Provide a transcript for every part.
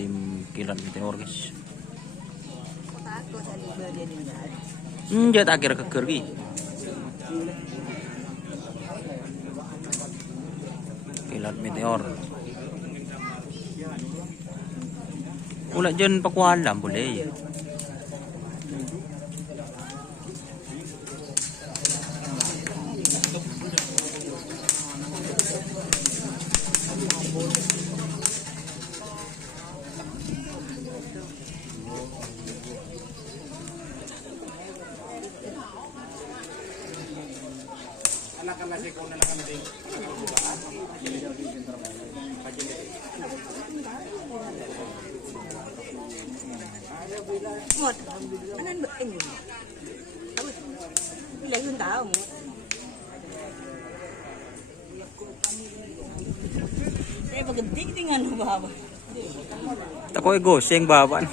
tim Kilat Meteor guys. Takut tadi dia tinggal. Dia tak kira keker ki. Kilat Meteor. Ulat jen pakualam boleh. Một anh ăn bự anh lấy hơn táo một saya pakai tik dengan apa Tak kau goseng baban.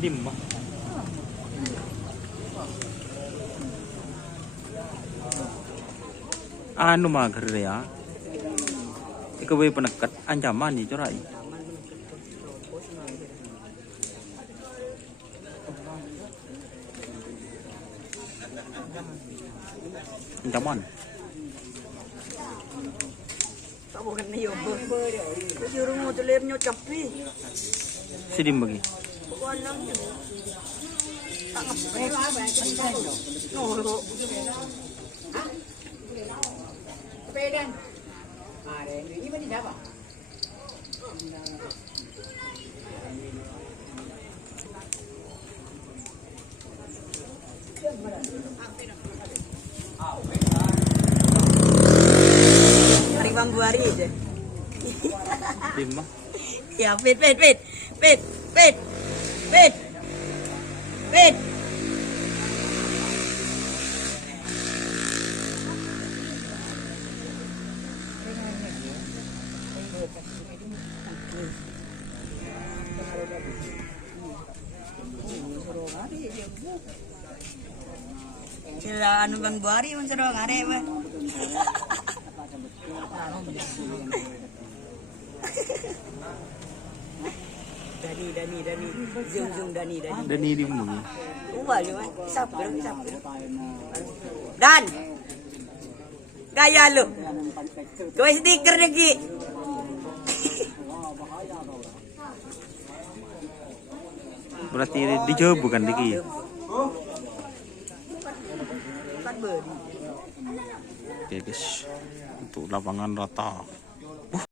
Dim mah. Anu mager ya. Ikaw ay penekat ancaman di corai. Ancaman. tak bukan ni yo ber dia juru mau telir nyo capi Sidim bagi. walang tak ngapain no pedan ada ini mana dapat hari bang buari aja Dim mah. ya pit sila anu bang buari man sero ngare ba Dani zoom Dani Dan ini bagi. ubah lu sap Dan gaya lu kau stiker lagi Berarti dijawab bukan Diki. kan beri Oke guys, untuk lapangan rata.